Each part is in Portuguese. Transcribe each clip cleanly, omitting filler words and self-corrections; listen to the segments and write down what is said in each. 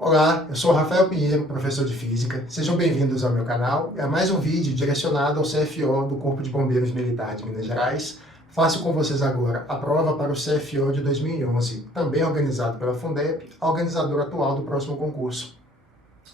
Olá, eu sou o Rafael Pinheiro, professor de Física. Sejam bem-vindos ao meu canal e a mais um vídeo direcionado ao CFO do Corpo de Bombeiros Militar de Minas Gerais. Faço com vocês agora a prova para o CFO de 2011, também organizado pela Fundep, a organizadora atual do próximo concurso.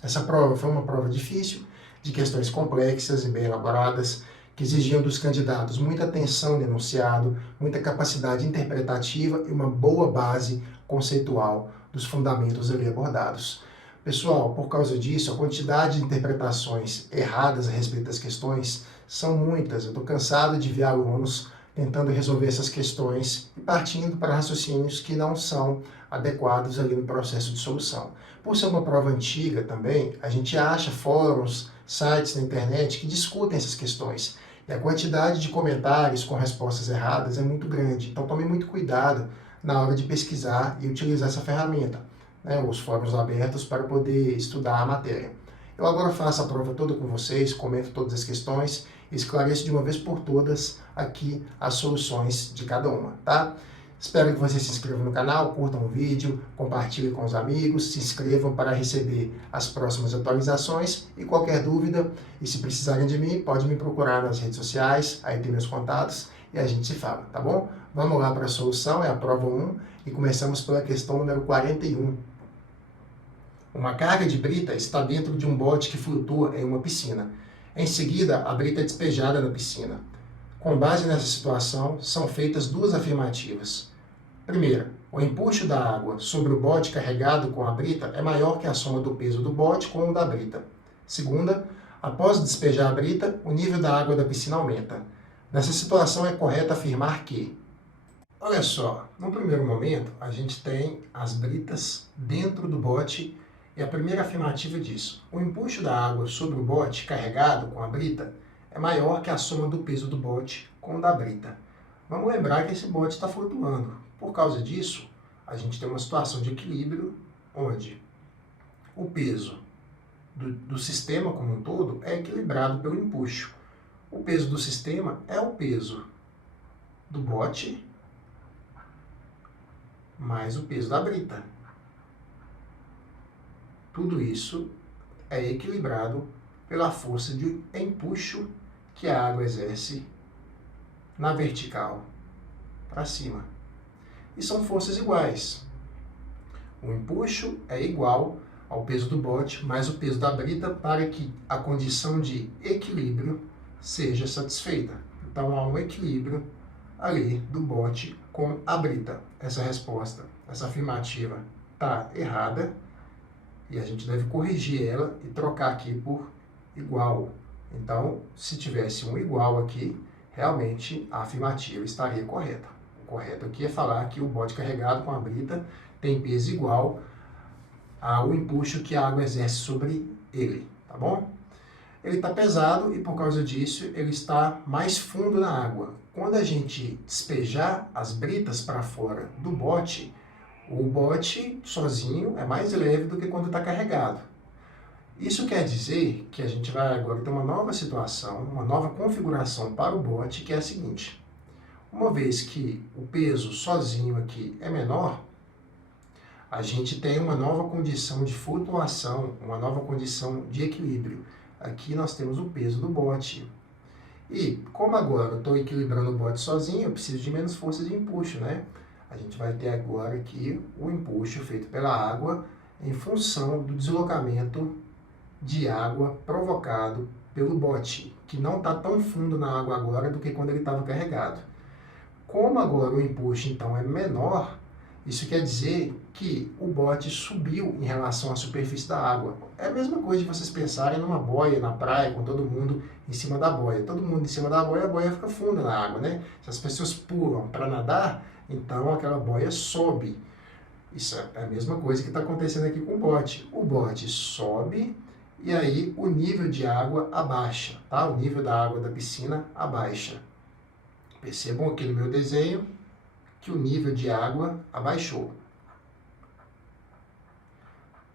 Essa prova foi uma prova difícil, de questões complexas e bem elaboradas, que exigiam dos candidatos muita atenção no enunciado, muita capacidade interpretativa e uma boa base conceitual dos fundamentos ali abordados. Pessoal, por causa disso, a quantidade de interpretações erradas a respeito das questões são muitas. Eu estou cansado de ver alunos tentando resolver essas questões e partindo para raciocínios que não são adequados ali no processo de solução. Por ser uma prova antiga também, a gente acha fóruns, sites na internet que discutem essas questões. E a quantidade de comentários com respostas erradas é muito grande. Então tome muito cuidado na hora de pesquisar e utilizar essa ferramenta, né, os fóruns abertos para poder estudar a matéria. Eu agora faço a prova toda com vocês, comento todas as questões e esclareço de uma vez por todas aqui as soluções de cada uma, tá? Espero que vocês se inscrevam no canal, curtam o vídeo, compartilhem com os amigos, se inscrevam para receber as próximas atualizações e qualquer dúvida, e se precisarem de mim, pode me procurar nas redes sociais, aí tem meus contatos e a gente se fala, tá bom? Vamos lá para a solução, é a prova 1 e começamos pela questão número 41. Uma carga de brita está dentro de um bote que flutua em uma piscina. Em seguida, a brita é despejada na piscina. Com base nessa situação, são feitas duas afirmativas. Primeira, o empuxo da água sobre o bote carregado com a brita é maior que a soma do peso do bote com o da brita. Segunda, após despejar a brita, o nível da água da piscina aumenta. Nessa situação, é correto afirmar que... Olha só, no primeiro momento, a gente tem as britas dentro do bote e a primeira afirmativa diz: o empuxo da água sobre o bote carregado com a brita é maior que a soma do peso do bote com o da brita. Vamos lembrar que esse bote está flutuando. Por causa disso, a gente tem uma situação de equilíbrio onde o peso do sistema como um todo é equilibrado pelo empuxo. O peso do sistema é o peso do bote mais o peso da brita. Tudo isso é equilibrado pela força de empuxo que a água exerce na vertical para cima. E são forças iguais. O empuxo é igual ao peso do bote mais o peso da brita para que a condição de equilíbrio seja satisfeita. Então há um equilíbrio ali do bote com a brita. Essa resposta, essa afirmativa está errada e a gente deve corrigir ela e trocar aqui por igual. Então, se tivesse um igual aqui, realmente a afirmativa estaria correta. O correto aqui é falar que o bote carregado com a brita tem peso igual ao empuxo que a água exerce sobre ele, tá bom? Ele está pesado e, por causa disso, ele está mais fundo na água. Quando a gente despejar as britas para fora do bote, o bote sozinho é mais leve do que quando está carregado. Isso quer dizer que a gente vai agora ter uma nova situação, uma nova configuração para o bote, que é a seguinte. Uma vez que o peso sozinho aqui é menor, a gente tem uma nova condição de flutuação, uma nova condição de equilíbrio. Aqui nós temos o peso do bote. E como agora eu estou equilibrando o bote sozinho, eu preciso de menos força de empuxo, né? A gente vai ter agora aqui o empuxo feito pela água em função do deslocamento de água provocado pelo bote, que não está tão fundo na água agora do que quando ele estava carregado. Como agora o empuxo então é menor, isso quer dizer que o bote subiu em relação à superfície da água. É a mesma coisa de vocês pensarem numa boia na praia, com todo mundo em cima da boia. Todo mundo em cima da boia fica funda na água, né? Se as pessoas pulam para nadar, então aquela boia sobe. Isso é a mesma coisa que está acontecendo aqui com o bote. O bote sobe e aí o nível de água abaixa, tá? O nível da água da piscina abaixa. Percebam aqui no meu desenho que o nível de água abaixou.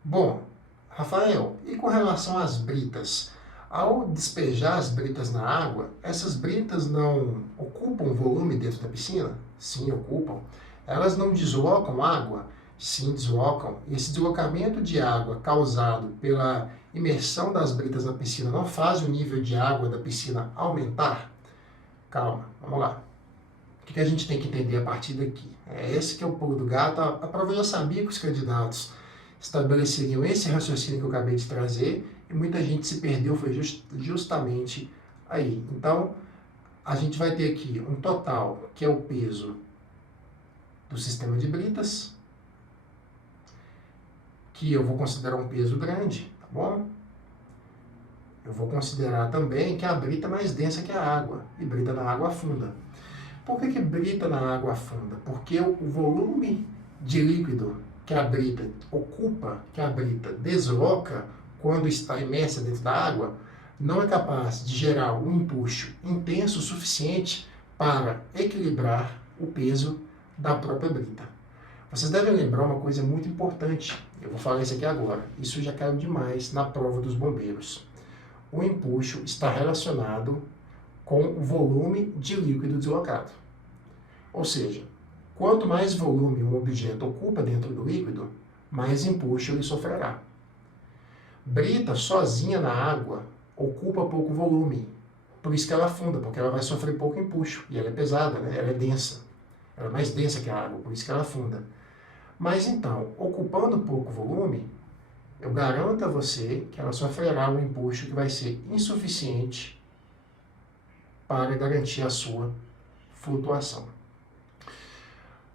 Bom, Rafael, e com relação às britas? Ao despejar as britas na água, essas britas não ocupam volume dentro da piscina? Sim, ocupam. Elas não deslocam água? sim, deslocam. E esse deslocamento de água causado pela imersão das britas na piscina não faz o nível de água da piscina aumentar? Calma, vamos lá. O que a gente tem que entender a partir daqui? É esse que é o pulo do gato. A prova já sabia que os candidatos estabeleceriam esse raciocínio que eu acabei de trazer e muita gente se perdeu, foi justamente aí. Então, a gente vai ter aqui um total, que é o peso do sistema de britas, que eu vou considerar um peso grande, tá bom? Eu vou considerar também que a brita é mais densa que a água, e brita na água afunda. Por que brita na água afunda? Porque o volume de líquido que a brita ocupa, que a brita desloca quando está imersa dentro da água, não é capaz de gerar um empuxo intenso o suficiente para equilibrar o peso da própria brita. Vocês devem lembrar uma coisa muito importante, eu vou falar isso aqui agora, isso já caiu demais na prova dos bombeiros. O empuxo está relacionado com o volume de líquido deslocado. Ou seja, quanto mais volume um objeto ocupa dentro do líquido, mais empuxo ele sofrerá. Brita sozinha na água ocupa pouco volume, por isso que ela afunda, porque ela vai sofrer pouco empuxo, e ela é pesada, né? Ela é densa, ela é mais densa que a água, por isso que ela afunda. Mas então, ocupando pouco volume, eu garanto a você que ela sofrerá um empuxo que vai ser insuficiente para garantir a sua flutuação.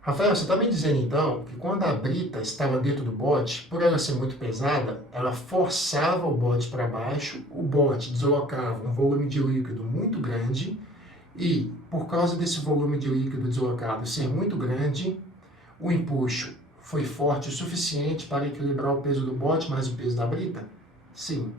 Rafael, você está me dizendo então que quando a brita estava dentro do bote, por ela ser muito pesada, ela forçava o bote para baixo, o bote deslocava um volume de líquido muito grande e, por causa desse volume de líquido deslocado ser muito grande, o empuxo foi forte o suficiente para equilibrar o peso do bote mais o peso da brita? Sim.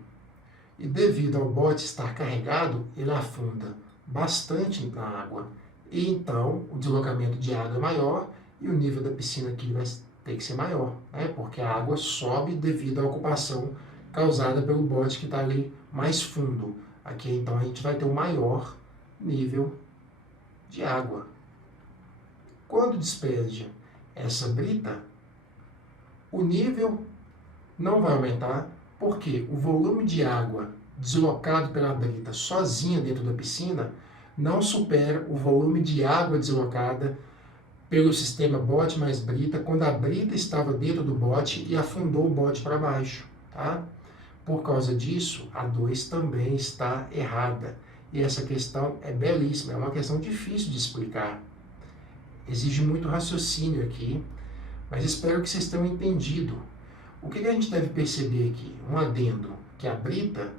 E devido ao bote estar carregado, ele afunda bastante na água. E então o deslocamento de água é maior e o nível da piscina aqui vai ter que ser maior, né? Porque a água sobe devido à ocupação causada pelo bote que está ali mais fundo. Aqui então a gente vai ter um maior nível de água. Quando despeja essa brita, o nível não vai aumentar, porque o volume de água deslocado pela brita sozinha dentro da piscina não supera o volume de água deslocada pelo sistema bote mais brita quando a brita estava dentro do bote e afundou o bote para baixo, tá? Por causa disso, a 2 também está errada. E essa questão é belíssima, é uma questão difícil de explicar. Exige muito raciocínio aqui, mas espero que vocês tenham entendido. O que a gente deve perceber aqui? Um adendo, que a brita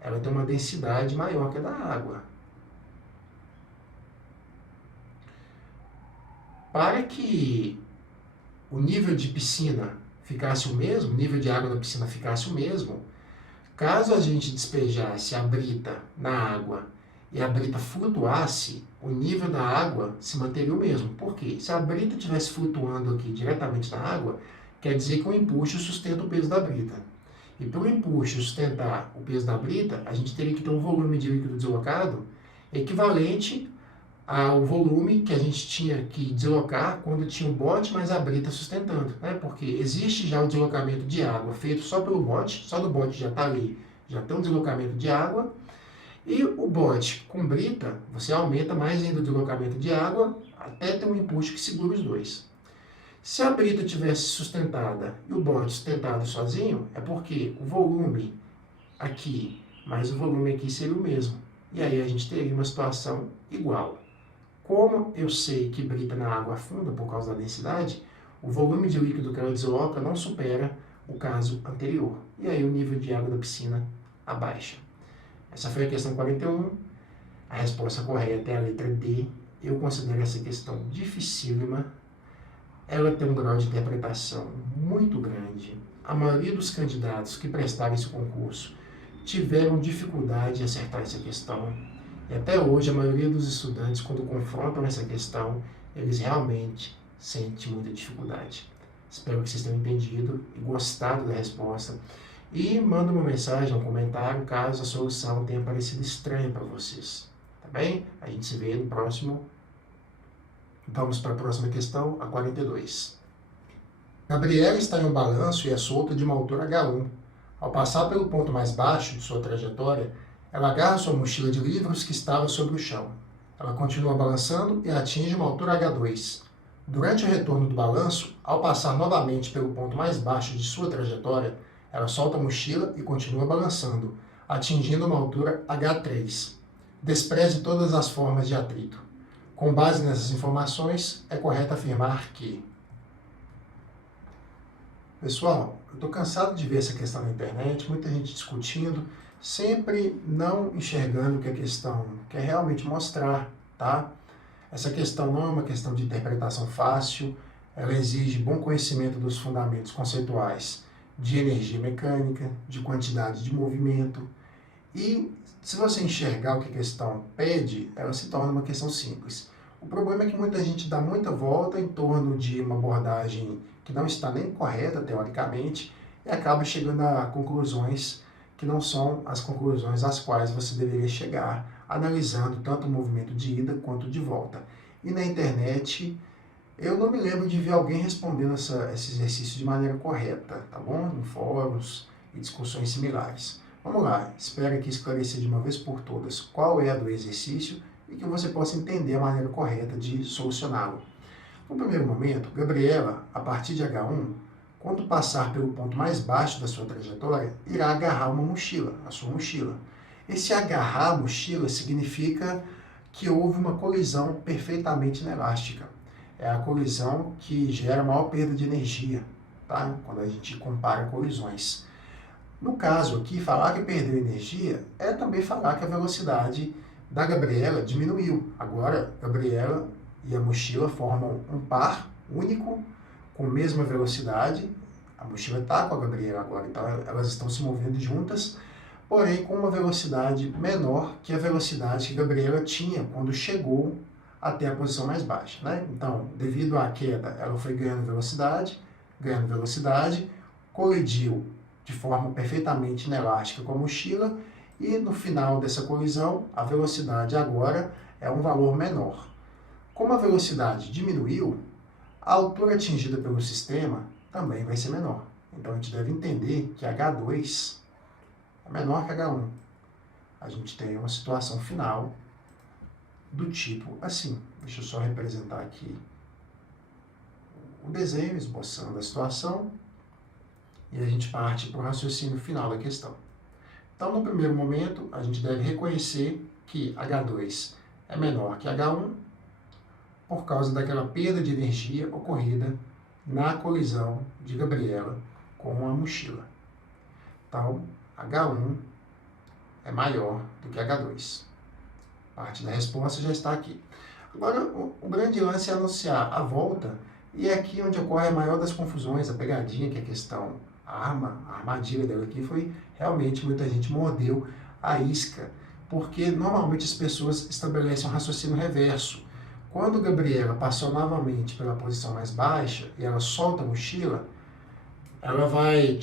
ela tem uma densidade maior que a da água. Para que o nível de piscina ficasse o mesmo, o nível de água da piscina ficasse o mesmo, caso a gente despejasse a brita na água e a brita flutuasse, o nível da água se manteria o mesmo. Por quê? Se a brita estivesse flutuando aqui diretamente na água, quer dizer que o empuxo sustenta o peso da brita. E para o empuxo sustentar o peso da brita, a gente teria que ter um volume de líquido deslocado equivalente ao volume que a gente tinha que deslocar quando tinha o bote mais a brita sustentando, né? Porque existe já o deslocamento de água feito só pelo bote, só do bote já está ali, já tem um deslocamento de água, e o bote com brita, você aumenta mais ainda o deslocamento de água até ter um empuxo que segura os dois. Se a brita tivesse sustentada e o bote sustentado sozinho, é porque o volume aqui mais o volume aqui seria o mesmo. E aí a gente teria uma situação igual. Como eu sei que brita na água afunda por causa da densidade, o volume de líquido que ela desloca não supera o caso anterior. E aí o nível de água da piscina abaixa. Essa foi a questão 41. A resposta correta é a letra D. Eu considero essa questão dificílima. Ela tem um grau de interpretação muito grande. A maioria dos candidatos que prestaram esse concurso tiveram dificuldade em acertar essa questão. E até hoje, a maioria dos estudantes, quando confrontam essa questão, eles realmente sentem muita dificuldade. Espero que vocês tenham entendido e gostado da resposta. E manda uma mensagem, um comentário, caso a solução tenha parecido estranha para vocês. Tá bem? A gente se vê no próximo. Vamos para a próxima questão, a 42. Gabriela está em um balanço e é solta de uma altura H1. Ao passar pelo ponto mais baixo de sua trajetória, ela agarra sua mochila de livros que estava sobre o chão. Ela continua balançando e atinge uma altura H2. Durante o retorno do balanço, ao passar novamente pelo ponto mais baixo de sua trajetória, ela solta a mochila e continua balançando, atingindo uma altura H3. Despreze todas as formas de atrito. Com base nessas informações, é correto afirmar que... Pessoal, eu estou cansado de ver essa questão na internet, muita gente discutindo, sempre não enxergando o que a questão quer realmente mostrar, tá? Essa questão não é uma questão de interpretação fácil, ela exige bom conhecimento dos fundamentos conceituais de energia mecânica, de quantidade de movimento, e se você enxergar o que a questão pede, ela se torna uma questão simples. O problema é que muita gente dá muita volta em torno de uma abordagem que não está nem correta, teoricamente, e acaba chegando a conclusões que não são as conclusões às quais você deveria chegar, analisando tanto o movimento de ida quanto de volta. E na internet, eu não me lembro de ver alguém respondendo esse exercício de maneira correta, tá bom? Em fóruns e discussões similares. Vamos lá, espero aqui esclarecer de uma vez por todas qual é a do exercício e que você possa entender a maneira correta de solucioná-lo. No primeiro momento, Gabriela, a partir de H1, quando passar pelo ponto mais baixo da sua trajetória, irá agarrar uma mochila, a sua mochila. Esse agarrar a mochila significa que houve uma colisão perfeitamente inelástica. É a colisão que gera a maior perda de energia, tá? Quando a gente compara colisões. No caso aqui, falar que perdeu energia é também falar que a velocidade da Gabriela diminuiu. Agora, Gabriela e a mochila formam um par único, com a mesma velocidade. A mochila está com a Gabriela agora, então elas estão se movendo juntas, porém com uma velocidade menor que a velocidade que a Gabriela tinha quando chegou até a posição mais baixa, né? Então, devido à queda, ela foi ganhando velocidade, colidiu de forma perfeitamente inelástica com a mochila, e no final dessa colisão, a velocidade agora é um valor menor. Como a velocidade diminuiu, a altura atingida pelo sistema também vai ser menor. Então a gente deve entender que H2 é menor que H1. A gente tem uma situação final do tipo assim. Deixa eu só representar aqui o desenho, esboçando a situação, e a gente parte para o raciocínio final da questão. Então, no primeiro momento, a gente deve reconhecer que H2 é menor que H1 por causa daquela perda de energia ocorrida na colisão de Gabriela com a mochila. Então, H1 é maior do que H2. Parte da resposta já está aqui. Agora, o grande lance é anunciar a volta, e é aqui onde ocorre a maior das confusões, a pegadinha que a questão a armadilha dela aqui foi realmente muita gente mordeu a isca, porque normalmente as pessoas estabelecem um raciocínio reverso. Quando Gabriela passou novamente pela posição mais baixa e ela solta a mochila, ela vai,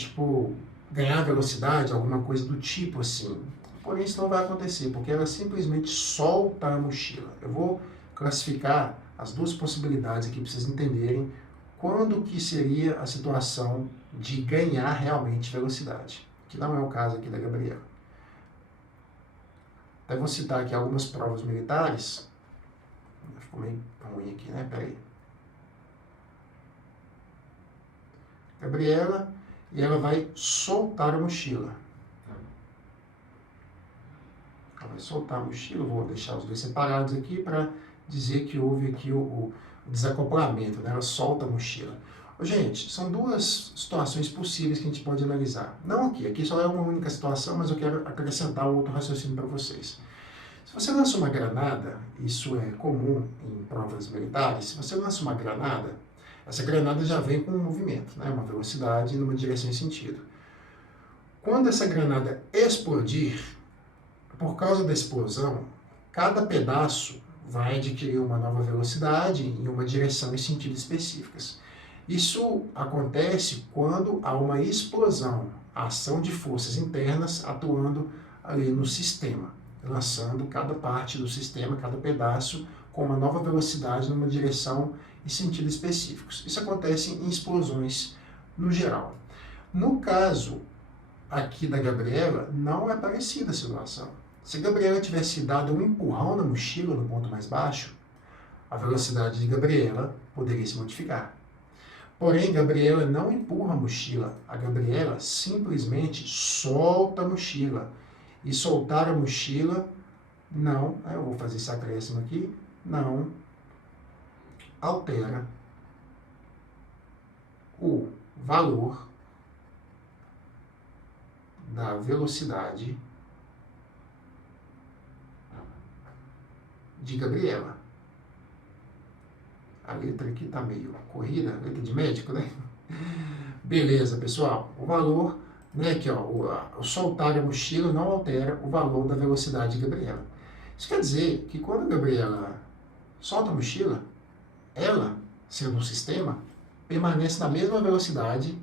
ganhar velocidade, alguma coisa do tipo assim. Porém, isso não vai acontecer, porque ela simplesmente solta a mochila. Eu vou classificar as duas possibilidades aqui para vocês entenderem quando que seria a situação de ganhar realmente velocidade, que não é o caso aqui da Gabriela. Até vou citar aqui algumas provas militares. Ficou meio ruim aqui, né? Peraí. Gabriela, e ela vai soltar a mochila. Ela vai soltar a mochila, vou deixar os dois separados aqui para dizer que houve aqui o desacoplamento, né? Ela solta a mochila. Gente, são duas situações possíveis que a gente pode analisar. Não aqui só é uma única situação, mas eu quero acrescentar um outro raciocínio para vocês. Se você lança uma granada, isso é comum em provas militares, se você lança uma granada, essa granada já vem com um movimento, né? Uma velocidade numa direção e sentido. Quando essa granada explodir, por causa da explosão, cada pedaço vai adquirir uma nova velocidade em uma direção e sentido específicas. Isso acontece quando há uma explosão, a ação de forças internas atuando ali no sistema, lançando cada parte do sistema, cada pedaço, com uma nova velocidade numa direção e sentido específicos. Isso acontece em explosões no geral. No caso aqui da Gabriela, não é parecida a situação. Se a Gabriela tivesse dado um empurrão na mochila no ponto mais baixo, a velocidade de Gabriela poderia se modificar. Porém, Gabriela não empurra a mochila. A Gabriela simplesmente solta a mochila. E soltar a mochila não, eu vou fazer esse acréscimo aqui, não altera o valor da velocidade de Gabriela. A letra aqui está meio corrida, letra de médico, né? Beleza, pessoal. O valor, né, aqui, ó, o soltar a mochila não altera o valor da velocidade de Gabriela. Isso quer dizer que quando a Gabriela solta a mochila, ela, sendo um sistema, permanece na mesma velocidade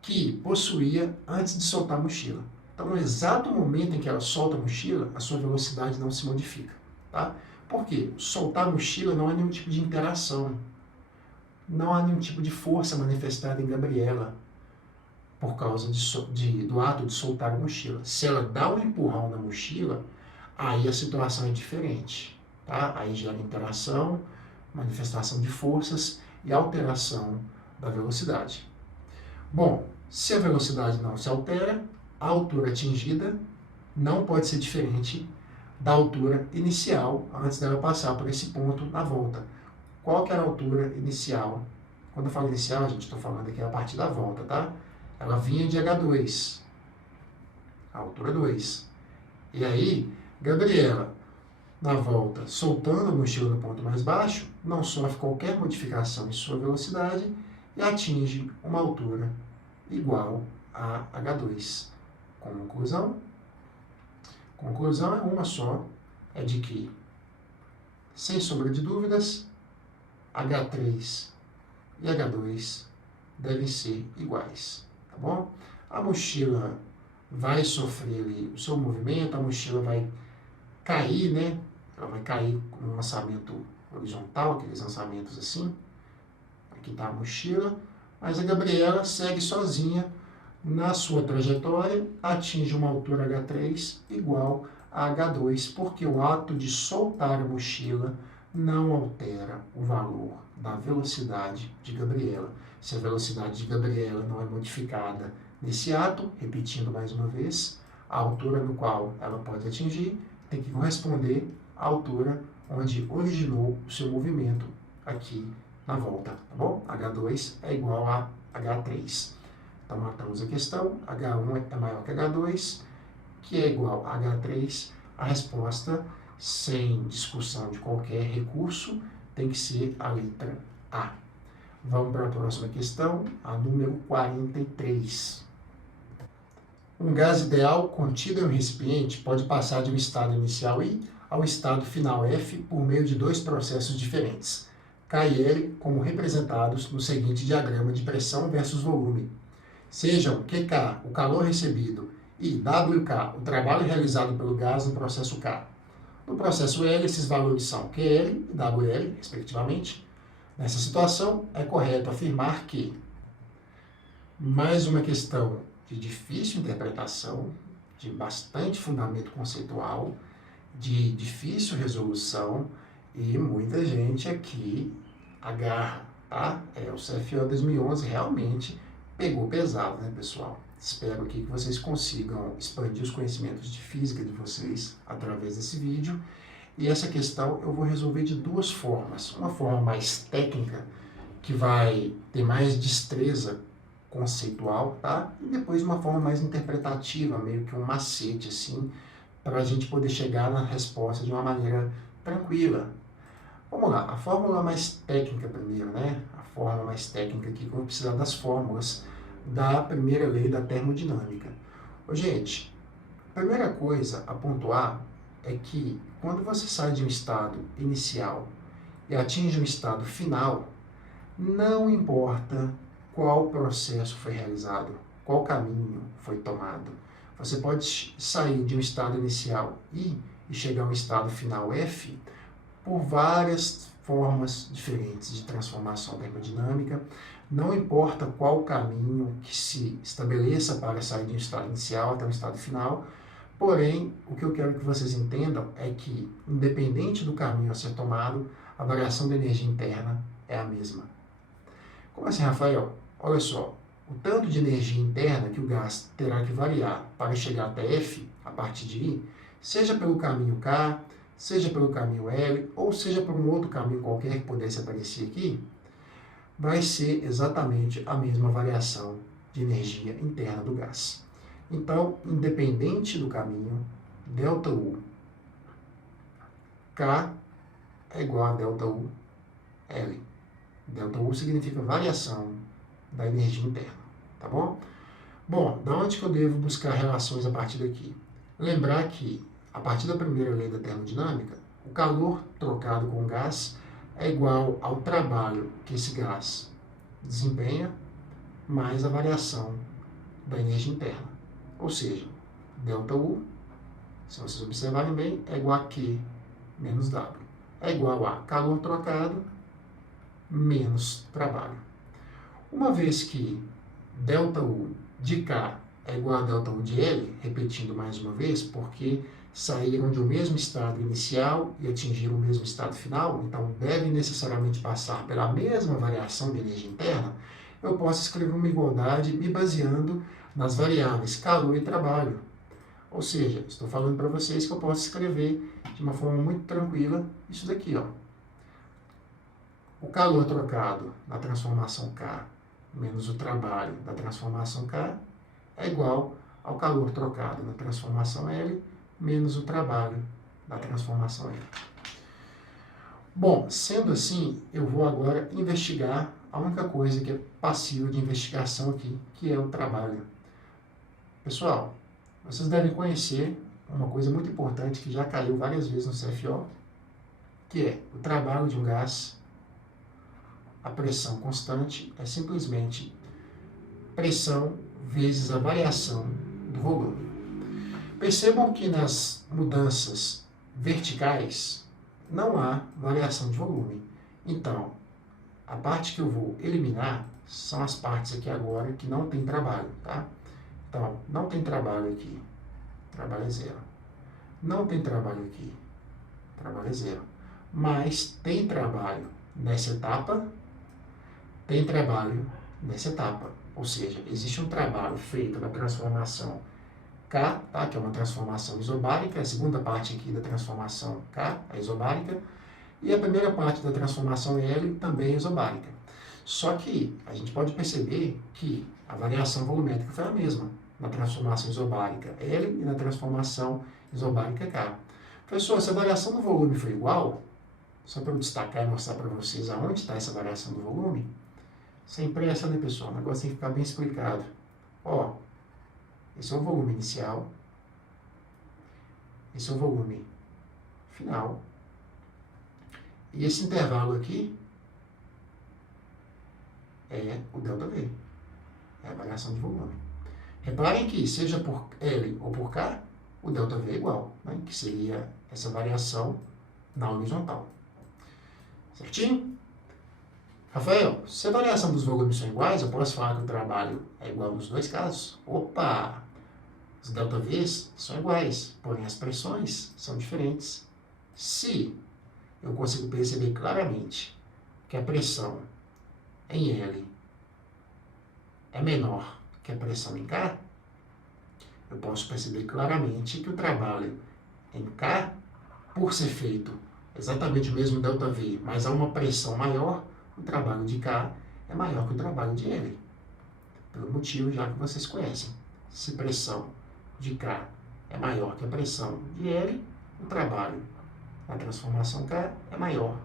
que possuía antes de soltar a mochila. Então, no exato momento em que ela solta a mochila, a sua velocidade não se modifica, tá? Por quê? Soltar a mochila não há nenhum tipo de interação. Não há nenhum tipo de força manifestada em Gabriela por causa do ato de soltar a mochila. Se ela dá um empurrão na mochila, aí a situação é diferente, tá? Aí gera interação, manifestação de forças e alteração da velocidade. Bom, se a velocidade não se altera, a altura atingida não pode ser diferente da altura inicial antes dela passar por esse ponto na volta. Qual que era a altura inicial? Quando eu falo inicial, gente, estou falando aqui a partir da volta, tá? Ela vinha de H2, a altura 2. E aí, Gabriela, na volta, soltando a mochila no ponto mais baixo, não sofre qualquer modificação em sua velocidade e atinge uma altura igual a H2. Conclusão é uma só, é de que, sem sombra de dúvidas, H3 e H2 devem ser iguais, tá bom? A mochila vai sofrer ali o seu movimento, a mochila vai cair, né? Ela vai cair com um lançamento horizontal, aqueles lançamentos assim. Aqui está a mochila, mas a Gabriela segue sozinha na sua trajetória, atinge uma altura H3 igual a H2, porque o ato de soltar a mochila não altera o valor da velocidade de Gabriela. Se a velocidade de Gabriela não é modificada nesse ato, repetindo mais uma vez, a altura no qual ela pode atingir tem que corresponder à altura onde originou o seu movimento aqui na volta, tá bom? H2 é igual a H3. Então, matamos a questão, H1 é maior que H2, que é igual a H3. A resposta, sem discussão de qualquer recurso, tem que ser a letra A. Vamos para a próxima questão, a número 43. Um gás ideal contido em um recipiente pode passar de um estado inicial I ao estado final F por meio de dois processos diferentes, K e L, como representados no seguinte diagrama de pressão versus volume. Sejam QK, o calor recebido, e WK, o trabalho realizado pelo gás no processo K. No processo L, esses valores são QL e WL, respectivamente. Nessa situação, é correto afirmar que mais uma questão de difícil interpretação, de bastante fundamento conceitual, de difícil resolução, e muita gente aqui agarra, tá? O CFO 2011 realmente pegou pesado, né, pessoal? Espero aqui que vocês consigam expandir os conhecimentos de física de vocês através desse vídeo. E essa questão eu vou resolver de duas formas. Uma forma mais técnica, que vai ter mais destreza conceitual, tá? E depois uma forma mais interpretativa, meio que um macete, assim, para a gente poder chegar na resposta de uma maneira tranquila. Vamos lá, a fórmula mais técnica primeiro, né? A fórmula mais técnica aqui, vamos precisar das fórmulas da primeira lei da termodinâmica. Gente, a primeira coisa a pontuar é que quando você sai de um estado inicial e atinge um estado final, não importa qual processo foi realizado, qual caminho foi tomado. Você pode sair de um estado inicial I e chegar a um estado final F por várias formas diferentes de transformação termodinâmica, não importa qual caminho que se estabeleça para sair de um estado inicial até um estado final, porém, o que eu quero que vocês entendam é que, independente do caminho a ser tomado, a variação da energia interna é a mesma. Como assim, Rafael? Olha só, o tanto de energia interna que o gás terá que variar para chegar até F, a partir de I, seja pelo caminho K, seja pelo caminho L, ou seja por um outro caminho qualquer que pudesse aparecer aqui, vai ser exatamente a mesma variação de energia interna do gás. Então, independente do caminho, ΔU K é igual a ΔU L. ΔU significa variação da energia interna, tá bom? Bom, da onde que eu devo buscar relações a partir daqui? Lembrar que, a partir da primeira lei da termodinâmica, o calor trocado com o gás é igual ao trabalho que esse gás desempenha mais a variação da energia interna. Ou seja, ΔU, se vocês observarem bem, é igual a Q menos W. É igual a calor trocado menos trabalho. Uma vez que ΔU de K é igual a ΔU de L, repetindo mais uma vez, porque saíram de um mesmo estado inicial e atingiram o mesmo estado final, então devem necessariamente passar pela mesma variação de energia interna, eu posso escrever uma igualdade me baseando nas variáveis calor e trabalho. Ou seja, estou falando para vocês que eu posso escrever de uma forma muito tranquila isso daqui, ó. O calor trocado na transformação K menos o trabalho da transformação K é igual ao calor trocado na transformação L menos o trabalho da transformação L. Bom, sendo assim, eu vou agora investigar a única coisa que é passível de investigação aqui, que é o trabalho. Pessoal, vocês devem conhecer uma coisa muito importante que já caiu várias vezes no CFO, que é o trabalho de um gás. A pressão constante é simplesmente pressão vezes a variação do volume. Percebam que nas mudanças verticais não há variação de volume. Então, a parte que eu vou eliminar são as partes aqui agora que não tem trabalho, tá? Então, não tem trabalho aqui, trabalho é zero. Não tem trabalho aqui, trabalho é zero. Mas tem trabalho nessa etapa, tem trabalho nessa etapa. Ou seja, existe um trabalho feito na transformação K, tá? Que é uma transformação isobárica, a segunda parte aqui da transformação K, a isobárica, e a primeira parte da transformação L também é isobárica. Só que a gente pode perceber que a variação volumétrica foi a mesma na transformação isobárica L e na transformação isobárica K. Professor, se a variação do volume foi igual, só para eu destacar e mostrar para vocês aonde está essa variação do volume, sem pressa, né, pessoal? O negócio tem que ficar bem explicado. Ó, esse é o volume inicial, esse é o volume final, e esse intervalo aqui é o ΔV, é a variação de volume. Reparem que, seja por L ou por K, o ΔV é igual, né? Que seria essa variação na horizontal. Certinho? Rafael, se a variação dos volumes são iguais, eu posso falar que o trabalho é igual nos dois casos? Opa! Os ΔVs são iguais, porém as pressões são diferentes. Se eu consigo perceber claramente que a pressão em L é menor que a pressão em K, eu posso perceber claramente que o trabalho em K, por ser feito exatamente o mesmo ΔV, mas a uma pressão maior, o trabalho de K é maior que o trabalho de L. Pelo motivo já que vocês conhecem. Se pressão de K é maior que a pressão de L, o trabalho na transformação K é maior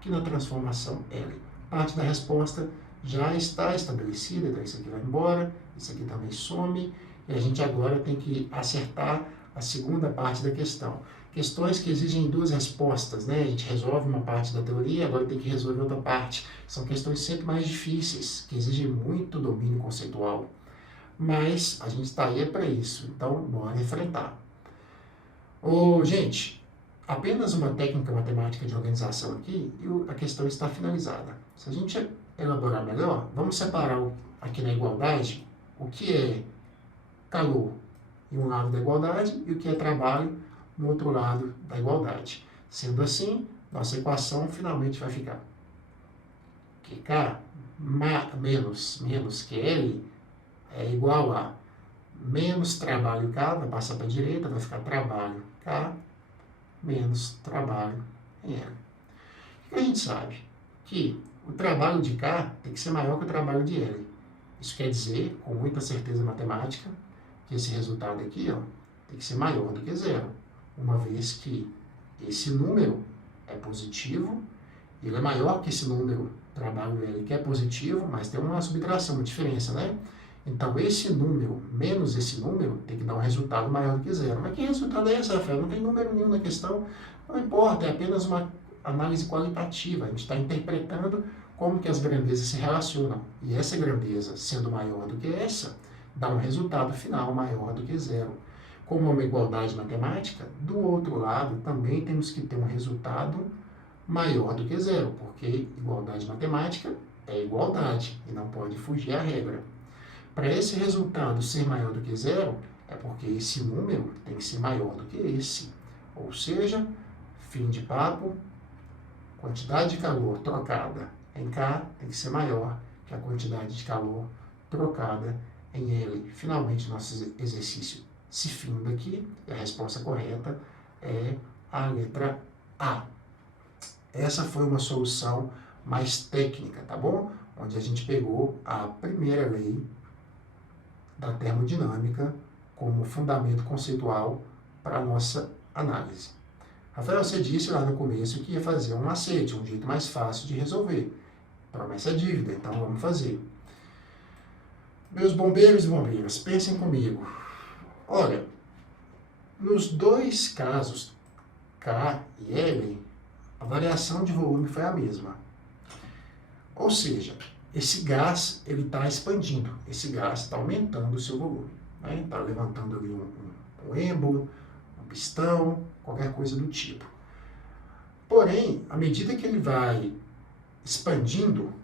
que na transformação L. Parte da resposta já está estabelecida, então isso aqui vai embora, isso aqui também some, e a gente agora tem que acertar a segunda parte da questão. Questões que exigem duas respostas, né? A gente resolve uma parte da teoria, agora tem que resolver outra parte. São questões sempre mais difíceis, que exigem muito domínio conceitual. Mas a gente está aí para isso, então bora enfrentar. Ô, gente, apenas uma técnica matemática de organização aqui e a questão está finalizada. Se a gente elaborar melhor, vamos separar aqui na igualdade o que é calor em um lado da igualdade e o que é trabalho no outro lado da igualdade. Sendo assim, nossa equação finalmente vai ficar que K menos QL é igual a menos trabalho K, vai passar para a direita, vai ficar trabalho K menos trabalho em L. O que a gente sabe? Que o trabalho de K tem que ser maior que o trabalho de L. Isso quer dizer, com muita certeza matemática, que esse resultado aqui tem que ser maior do que zero, uma vez que esse número é positivo, ele é maior que esse número, trabalho L, que é positivo, mas tem uma subtração, uma diferença, né? Então, esse número menos esse número tem que dar um resultado maior do que zero. Mas que resultado é esse, Rafael? Não tem número nenhum na questão. Não importa, é apenas uma análise qualitativa. A gente está interpretando como que as grandezas se relacionam. E essa grandeza, sendo maior do que essa, dá um resultado final maior do que zero. Como é uma igualdade matemática, do outro lado também temos que ter um resultado maior do que zero, porque igualdade matemática é igualdade e não pode fugir à regra. Para esse resultado ser maior do que zero, é porque esse número tem que ser maior do que esse. Ou seja, fim de papo, quantidade de calor trocada em K tem que ser maior que a quantidade de calor trocada em L. Finalmente, nosso exercício se finda aqui e a resposta correta é a letra A. Essa foi uma solução mais técnica, tá bom? Onde a gente pegou a primeira lei da termodinâmica como fundamento conceitual para a nossa análise. Rafael, você disse lá no começo que ia fazer um macete, um jeito mais fácil de resolver. Promessa é dívida, então vamos fazer. Meus bombeiros e bombeiras, pensem comigo. Olha, nos dois casos, K e L, a variação de volume foi a mesma. Ou seja, esse gás está expandindo, esse gás está aumentando o seu volume. Está levantando ali um êmbolo, um pistão, qualquer coisa do tipo. Porém, à medida que ele vai expandindo,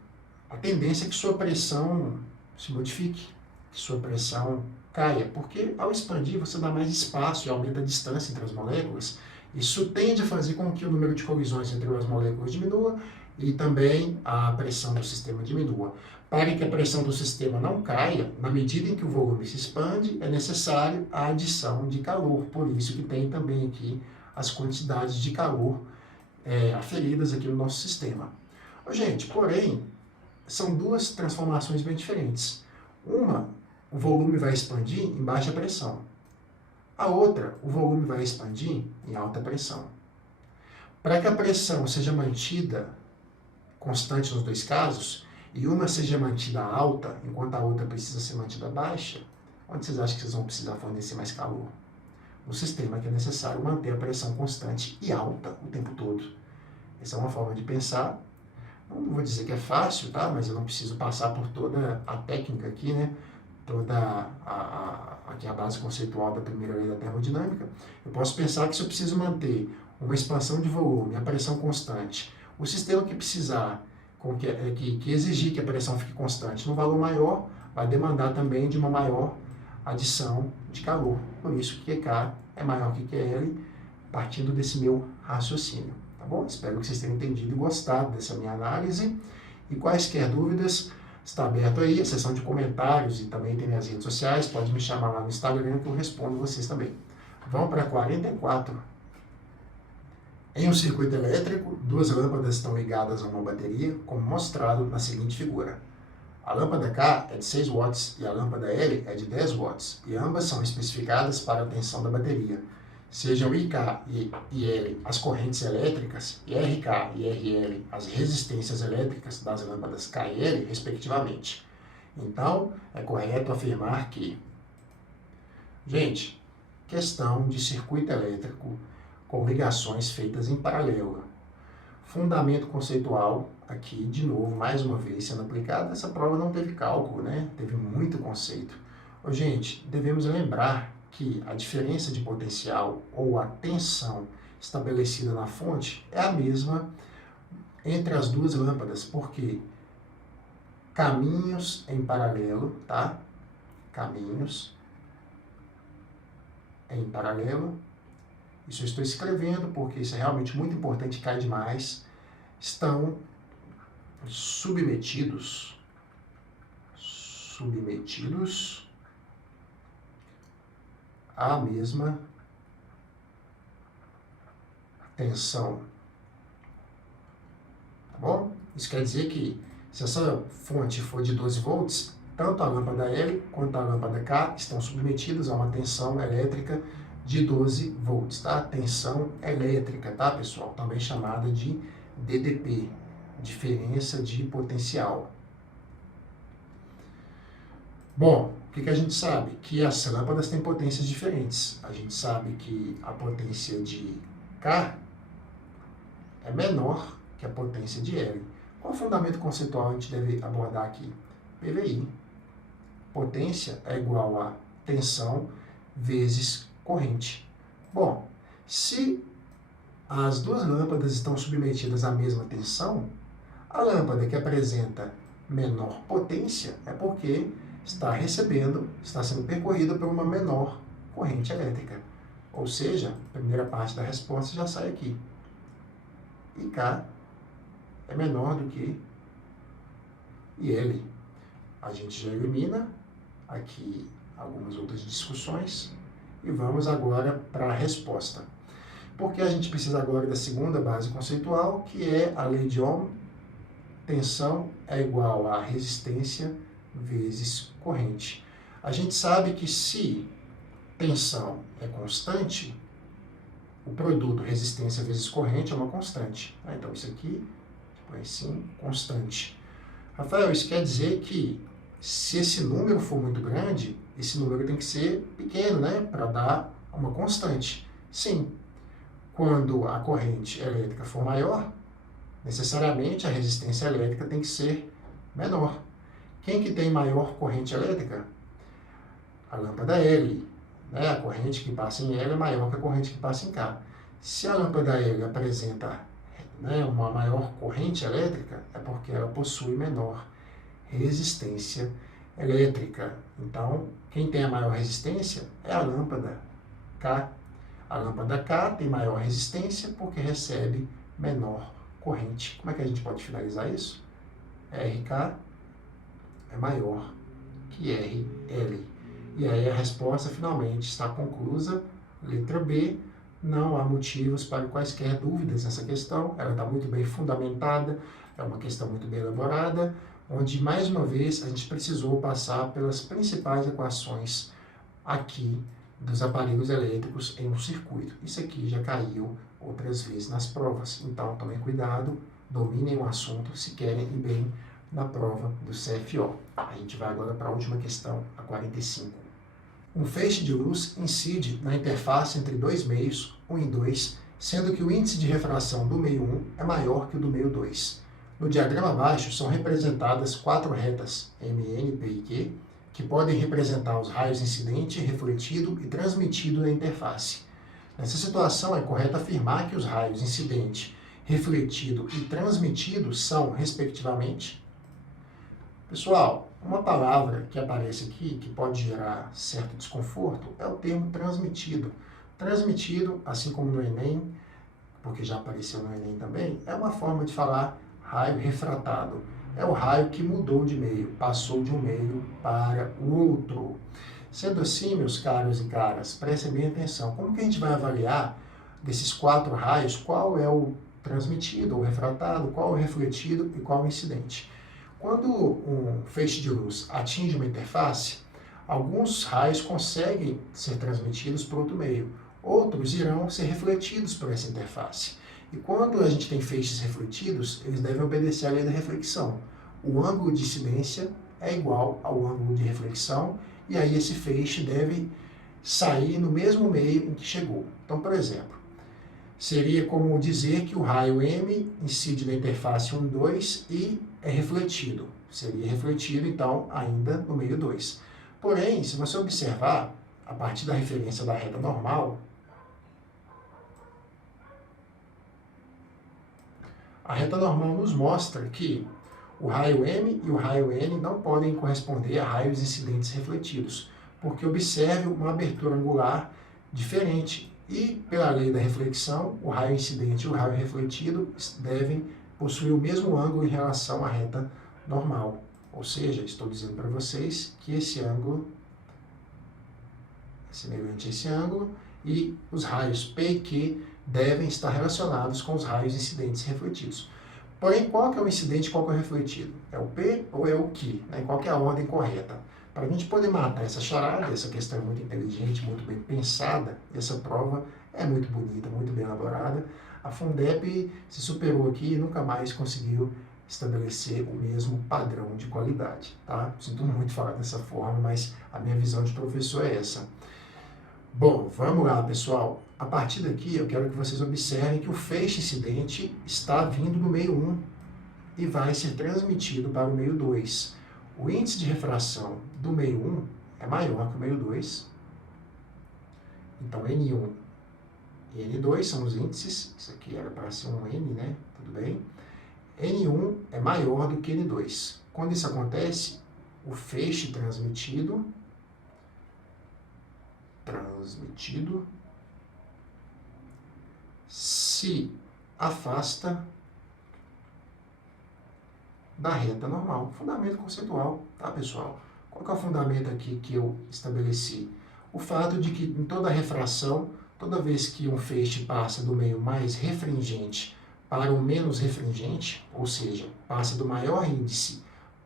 a tendência é que sua pressão se modifique, que sua pressão caia, porque ao expandir você dá mais espaço e aumenta a distância entre as moléculas. Isso tende a fazer com que o número de colisões entre as moléculas diminua e também a pressão do sistema diminua. Para que a pressão do sistema não caia, na medida em que o volume se expande, é necessário a adição de calor. Por isso que tem também aqui as quantidades de calor aferidas aqui no nosso sistema. Gente, porém, são duas transformações bem diferentes. Uma, o volume vai expandir em baixa pressão. A outra, o volume vai expandir em alta pressão. Para que a pressão seja mantida constante nos dois casos, e uma seja mantida alta, enquanto a outra precisa ser mantida baixa, onde vocês acham que vocês vão precisar fornecer mais calor? No sistema que é necessário manter a pressão constante e alta o tempo todo. Essa é uma forma de pensar. Não vou dizer que é fácil, tá? Mas eu não preciso passar por toda a técnica aqui, né? Toda aqui a base conceitual da primeira lei da termodinâmica. Eu posso pensar que se eu preciso manter uma expansão de volume, a pressão constante, o sistema que precisar, que exigir que a pressão fique constante num valor maior, vai demandar também de uma maior adição de calor. Por isso que K é maior que QL, partindo desse meu raciocínio. Tá bom? Espero que vocês tenham entendido e gostado dessa minha análise. E quaisquer dúvidas, está aberto aí a seção de comentários e também tem minhas redes sociais. Pode me chamar lá no Instagram que eu respondo vocês também. Vamos para 44. Em um circuito elétrico, duas lâmpadas estão ligadas a uma bateria, como mostrado na seguinte figura. A lâmpada K é de 6 watts e a lâmpada L é de 10 watts, e ambas são especificadas para a tensão da bateria. Sejam IK e L as correntes elétricas e RK e RL as resistências elétricas das lâmpadas K e L, respectivamente. Então, é correto afirmar que... Gente, questão de circuito elétrico com ligações feitas em paralelo. Fundamento conceitual, aqui de novo, mais uma vez sendo aplicado. Essa prova não teve cálculo, né? Teve muito conceito. Gente, devemos lembrar que a diferença de potencial ou a tensão estabelecida na fonte é a mesma entre as duas lâmpadas, porque caminhos em paralelo, tá? Caminhos em paralelo. Isso eu estou escrevendo porque isso é realmente muito importante, cai demais. Estão submetidos à mesma tensão. Tá bom? Isso quer dizer que se essa fonte for de 12 volts, tanto a lâmpada L quanto a lâmpada K estão submetidos a uma tensão elétrica de 12 volts, tá? Tensão elétrica, tá, pessoal? Também chamada de DDP, diferença de potencial. Bom, o que a gente sabe? Que as lâmpadas têm potências diferentes. A gente sabe que a potência de K é menor que a potência de L. Qual o fundamento conceitual a gente deve abordar aqui? PVI. Potência é igual a tensão vezes corrente. Bom, se as duas lâmpadas estão submetidas à mesma tensão, a lâmpada que apresenta menor potência é porque está sendo percorrida por uma menor corrente elétrica. Ou seja, a primeira parte da resposta já sai aqui. E K é menor do que IL. A gente já elimina aqui algumas outras discussões e vamos agora para a resposta. Porque a gente precisa agora da segunda base conceitual, que é a lei de Ohm. Tensão é igual a resistência vezes corrente. A gente sabe que se tensão é constante, o produto resistência vezes corrente é uma constante. Então isso aqui põe assim, constante. Rafael, isso quer dizer que se esse número for muito grande, esse número tem que ser pequeno, né? Para dar uma constante. Sim. Quando a corrente elétrica for maior, necessariamente a resistência elétrica tem que ser menor. Quem que tem maior corrente elétrica? A lâmpada L. Né? A corrente que passa em L é maior que a corrente que passa em K. Se a lâmpada L apresenta, né, uma maior corrente elétrica, é porque ela possui menor resistência elétrica. Então, quem tem a maior resistência é a lâmpada K. A lâmpada K tem maior resistência porque recebe menor corrente. Como é que a gente pode finalizar isso? RK é maior que RL. E aí a resposta finalmente está conclusa. Letra B, não há motivos para quaisquer dúvidas nessa questão. Ela está muito bem fundamentada, é uma questão muito bem elaborada, onde mais uma vez a gente precisou passar pelas principais equações aqui dos aparelhos elétricos em um circuito. Isso aqui já caiu outras vezes nas provas. Então, tomem cuidado, dominem o assunto se querem ir bem na prova do CFO. A gente vai agora para a última questão, a 45. Um feixe de luz incide na interface entre dois meios, 1 e 2, sendo que o índice de refração do meio 1 é maior que o do meio 2. No diagrama abaixo são representadas 4 retas, M, N, P e Q, que podem representar os raios incidente, refletido e transmitido na interface. Nessa situação, é correto afirmar que os raios incidente, refletido e transmitido são, respectivamente... Pessoal, uma palavra que aparece aqui, que pode gerar certo desconforto, é o termo transmitido. Transmitido, assim como no Enem, porque já apareceu no Enem também, é uma forma de falar raio refratado. É o raio que mudou de meio, passou de um meio para o outro. Sendo assim, meus caros e caras, prestem bem atenção. Como que a gente vai avaliar desses 4 raios, qual é o transmitido, ou refratado, qual o refletido e qual o incidente? Quando um feixe de luz atinge uma interface, alguns raios conseguem ser transmitidos por outro meio, outros irão ser refletidos por essa interface. E quando a gente tem feixes refletidos, eles devem obedecer à lei da reflexão. O ângulo de incidência é igual ao ângulo de reflexão, e aí esse feixe deve sair no mesmo meio em que chegou. Então, por exemplo, seria como dizer que o raio M incide na interface 1, 2 e é refletido. Seria refletido, então, ainda no meio 2. Porém, se você observar, a partir da referência da reta normal, A reta normal nos mostra que o raio M e o raio N não podem corresponder a raios incidentes refletidos, porque observe uma abertura angular diferente. E, pela lei da reflexão, o raio incidente e o raio refletido devem possuir o mesmo ângulo em relação à reta normal. Ou seja, estou dizendo para vocês que esse ângulo é semelhante a esse ângulo e os raios P e Q devem estar relacionados com os raios incidentes e refletidos. Porém, qual que é o incidente e qual que é o refletido? É o P ou é o Q? Qual que é a ordem correta? Para a gente poder matar essa charada, essa questão é muito inteligente, muito bem pensada, essa prova é muito bonita, muito bem elaborada, a Fundep se superou aqui e nunca mais conseguiu estabelecer o mesmo padrão de qualidade, tá? Sinto muito falar dessa forma, mas a minha visão de professor é essa. Bom, vamos lá, pessoal. A partir daqui, eu quero que vocês observem que o feixe incidente está vindo do meio 1 e vai ser transmitido para o meio 2. O índice de refração do meio 1 é maior que o meio 2. Então, N1 e N2 são os índices. Isso aqui era para ser um N, né? Tudo bem? N1 é maior do que N2. Quando isso acontece, o feixe transmitido se afasta da reta normal. Fundamento conceitual, tá, pessoal? Qual que é o fundamento aqui que eu estabeleci? O fato de que em toda refração, toda vez que um feixe passa do meio mais refringente para o menos refringente, ou seja, passa do maior índice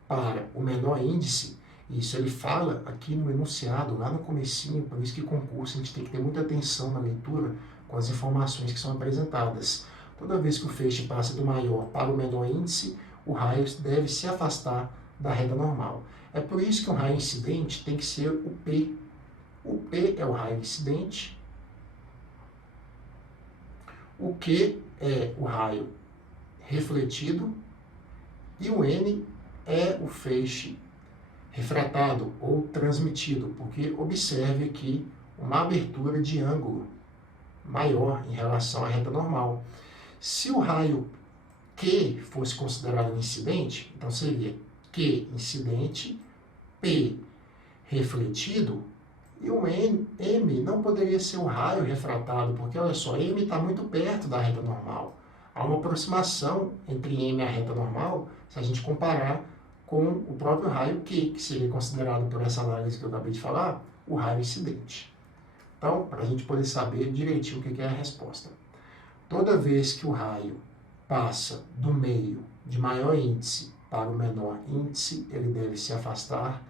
para o menor índice, isso ele fala aqui no enunciado, lá no comecinho, por isso que concurso a gente tem que ter muita atenção na leitura com as informações que são apresentadas. Toda vez que o feixe passa do maior para o menor índice, o raio deve se afastar da reta normal. É por isso que um raio incidente tem que ser o P. O P é o raio incidente, o Q é o raio refletido e o N é o feixe refratado ou transmitido, porque observe aqui uma abertura de ângulo maior em relação à reta normal. Se o raio Q fosse considerado um incidente, então seria Q incidente, P refletido, e o M não poderia ser um raio refratado, porque olha só, M está muito perto da reta normal. Há uma aproximação entre M e a reta normal, se a gente comparar com o próprio raio Q, que seria considerado por essa análise que eu acabei de falar, o raio incidente. Então, para a gente poder saber direitinho o que é a resposta. Toda vez que o raio passa do meio de maior índice para o menor índice, ele deve se afastar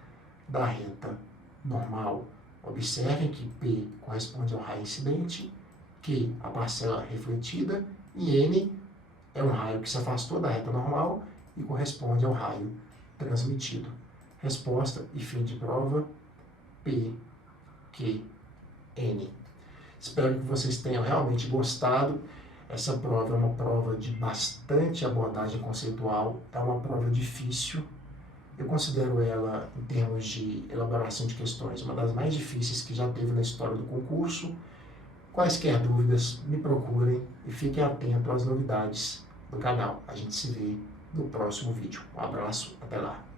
da reta normal. Observem que P corresponde ao raio incidente, Q a parcela refletida e N é um raio que se afastou da reta normal e corresponde ao raio transmitido. Resposta e fim de prova, P, Q, N. Espero que vocês tenham realmente gostado. Essa prova é uma prova de bastante abordagem conceitual, é uma prova difícil. Eu considero ela, em termos de elaboração de questões, uma das mais difíceis que já teve na história do concurso. Quaisquer dúvidas, me procurem e fiquem atentos às novidades do canal. A gente se vê no próximo vídeo. Um abraço, até lá!